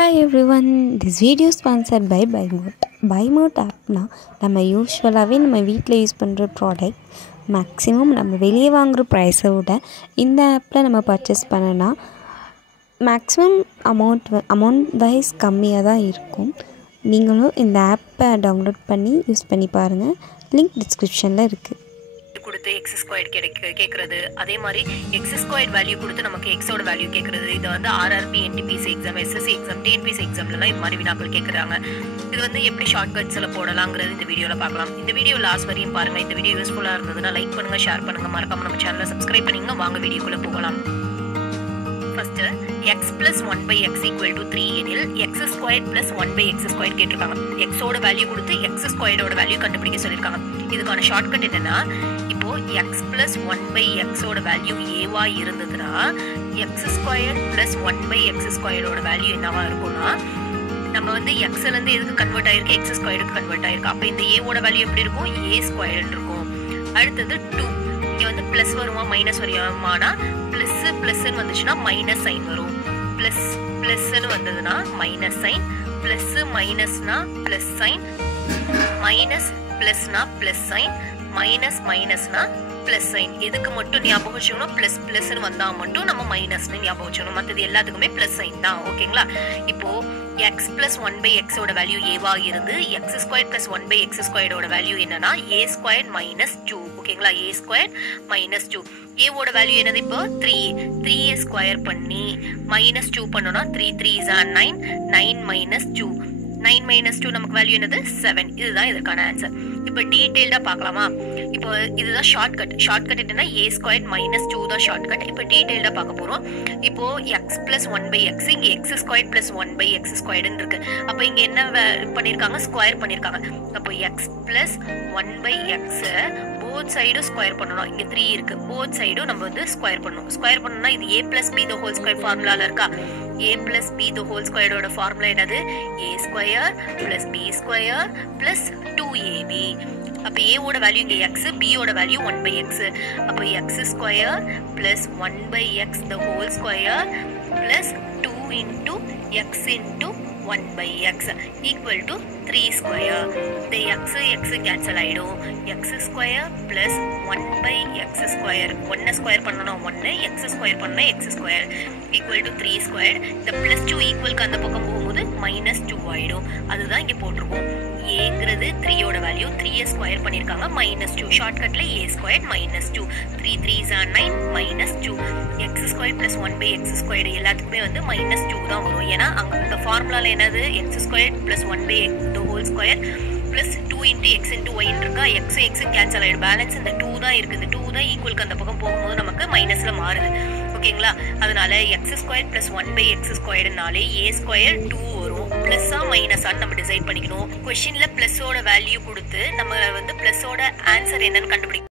Hi everyone, this video is sponsored by BuyMote. BuyMote Apna நம்ம யூஸ்வலாகவே நம்ம வீட்டில் யூஸ் பண்ணுற ப்ராடக்ட் மேக்ஸிமம் நம்ம வெளியே வாங்குகிற ப்ரைஸை விட இந்த ஆப்பில் நம்ம பர்ச்சேஸ் பண்ணனா மேக்ஸிமம் அமௌண்ட் வைஸ் கம்மியாக தான் இருக்கும். நீங்களும் இந்த ஆப்பை டவுன்லோட் பண்ணி யூஸ் பண்ணி பாருங்கள். லிங்க் டிஸ்கிரிப்ஷனில் இருக்குது. கொடுத்து எக்ஸ் ஸ்கொயர்ட் கேட்கறது, அதே மாதிரி எக்ஸ் ஸ்கொயர்ட் வேல்யூ கொடுத்து நமக்கு எக்ஸோட வேல்யூ கேட்கறது. இது வந்து RRB, NTPC exam, SSC exam, TNPC எக்ஸாம்லாம் இது மாதிரி வினாக்கள் கேட்குறாங்க. இது வந்து எப்படி ஷார்ட்கட்ஸில் போடலாங்கிறது இந்த வீடியோவில் பார்க்கலாம். இந்த வீடியோ லாஸ்ட் வரையும் பாருங்கள். இந்த வீடியோ யூஸ்ஃபுல்லாக இருந்ததுன்னா லைக் பண்ணுங்கள், ஷேர் பண்ணுங்கள், மறக்காம நம்ம சேனலை சப்ஸ்கிரைப் பண்ணிங்க. வாங்க வீடியோக்குள்ளே போகலாம். First X plus 1/x equal to 3 எனில் X squared plus 1/x square கேட்டிருக்காங்க. எக்ஸோட வேல்யூ கொடுத்து எக்ஸ் ஸ்கொயர்டோட வேல்யூ கண்டுபிடிக்க சொல்லியிருக்காங்க. இதுக்கான ஷார்ட்கட் என்னன்னா, இப்போ எக்ஸ் பிளஸ் 1/xோட வேல்யூ ஏவா இருந்ததுன்னா எக்ஸ் ஸ்கொயர்ட் பிளஸ் 1/x ஸ்கொயர்டோட வேல்யூ என்னவா இருக்கும்னா, நம்ம வந்து எக்ஸ்லேருந்து எதுக்கு கன்வெர்ட் ஆயிருக்கு, எக்ஸ் ஸ்கொயருக்கு கன்வெர்ட் ஆயிருக்கு. அப்போ இந்த ஏவோட வேல்யூ எப்படி இருக்கும், ஏ ஸ்கொயர்டு இருக்கும். அடுத்தது 2, இங்கே வந்து ப்ளஸ் வருமா மைனஸ் வருமானா, ப்ளஸ்ன்னு வந்துச்சுன்னா மைனஸ் சைன் வரும். ப்ளஸ்ன்னு வந்ததுன்னா மைனஸ் சைன், ப்ளஸ் மைனஸ்னா ப்ளஸ் சைன், மைனஸ் ப்ளஸ்னா ப்ளஸ் சைன், மைனஸ்னா ப்ளஸ் சைன். எதுக்கு மட்டும் ஞாபகம் வச்சுக்கணும், ப்ளஸ்ன்னு வந்தால் மட்டும் நம்ம மைனஸ்ன்னு ஞாபகம் வச்சுக்கணும். மற்றது எல்லாத்துக்குமே ப்ளஸ் சைன் தான். ஓகேங்களா? இப்போ எக்ஸ் பிளஸ் 1/xோட வேல்யூ ஏவா இருந்து எக்ஸ் ஸ்கொயர் பிளஸ் 1/x ஸ்கொயர்டோட வேல்யூ என்னன்னா ஏ ஸ்கொயர் மைனஸ் 2. ஓகேங்களா? A square minus 2. ஏவோட வேல்யூ என்னது, இப்போ 3 ஸ்கொயர் பண்ணி மைனஸ் 2 பண்ணோம்னா 3 3 is 9, 9 minus 2, 9 minus 2 நமக்கு வேல்யூ என்னது 7. இதுதான் இதற்கான ஆன்சர். இப்போ டீட்டெயில்டாக பார்க்கலாமா? இப்போ இதுதான் ஷார்ட்கட் என்னன்னா ஏ ஸ்கொயர் மைனஸ் 2 தான் ஷார்ட்கட். இப்போ டீட்டெயில்டாக பார்க்க போகிறோம். இப்போ எக்ஸ் பிளஸ் 1/x, இங்கே எக்ஸ் ஸ்கொயர் பிளஸ் 1/x ஸ்கொயர்டுன்னு இருக்கு. அப்போ இங்கே என்ன பண்ணியிருக்காங்க, ஸ்கொயர் பண்ணியிருக்காங்க. அப்போ எக்ஸ் பிளஸ் 1/x போத் சைடும் ஸ்கொயர் பண்ணணும். இங்கே 3 இருக்கு, போத் சைடும் நம்ம வந்து ஸ்கொயர் பண்ணணும். ஸ்கொயர் பண்ணணும்னா இது A plus B the whole square ஃபார்முலாவில் இருக்கா? A plus B the whole ஸ்கொயரோட ஃபார்முலா என்னது, A square plus B square plus 2ab. அப்போ ஏவோட வேல்யூ இங்கே எக்ஸ், பியோட வேல்யூ 1/x. அப்போ X square plus 1/x the whole square plus 2 into X into 1/x equal to 3 square. இந்த X cancel ஆகிடும். X square plus 1/x square, 1 square பண்ணணும் 1, X square பண்ண X square equal to 3 square. இந்த plus 2 ஈக்குவலுக்கு அந்த பக்கம் போகும்போது minus 2 ஆகிடும். அதுதான் இங்கே போட்டிருக்கோம். ஏங்கிறது 3யோட வேல்யூ, 3 ஸ்கொயர் பண்ணியிருக்காங்க மைனஸ் 2. ஷார்ட்கட்டில் A square minus 2, 3 3 is 9 minus 2. X square plus 1/x square எல்லாத்துக்குமே வந்து மைனஸ் 2 தான் வரும். ஏன்னா அங்கே இந்த ஃபார்முலாவில் என்னது, x square plus 1/x the whole square plus 2 into x into ஒய்ன்னு இருக்கா. எக்ஸ் கேன்சல் ஆகிடும். பேலன்ஸ் இந்த 2 தான் இருக்குது. இந்த 2 தான் ஈக்குவலுக்கு அந்த பக்கம் போகும்போது நமக்கு மைனஸில் மாறுது. ஓகேங்களா? அதனால எக்ஸ் ஸ்கொயர் பிளஸ் 1/x ஸ்கொயர்னாலே ஏ ஸ்கொயர் 2 வரும். பிளஸ்ஸா மைனஸான்னு நம்ம டிசைட் பண்ணிக்கணும். கொஸ்டின்ல பிளஸோட வேல்யூ கொடுத்து நம்ம வந்து பிளஸோட ஆன்சர் என்னன்னு கண்டுபிடிக்கணும்.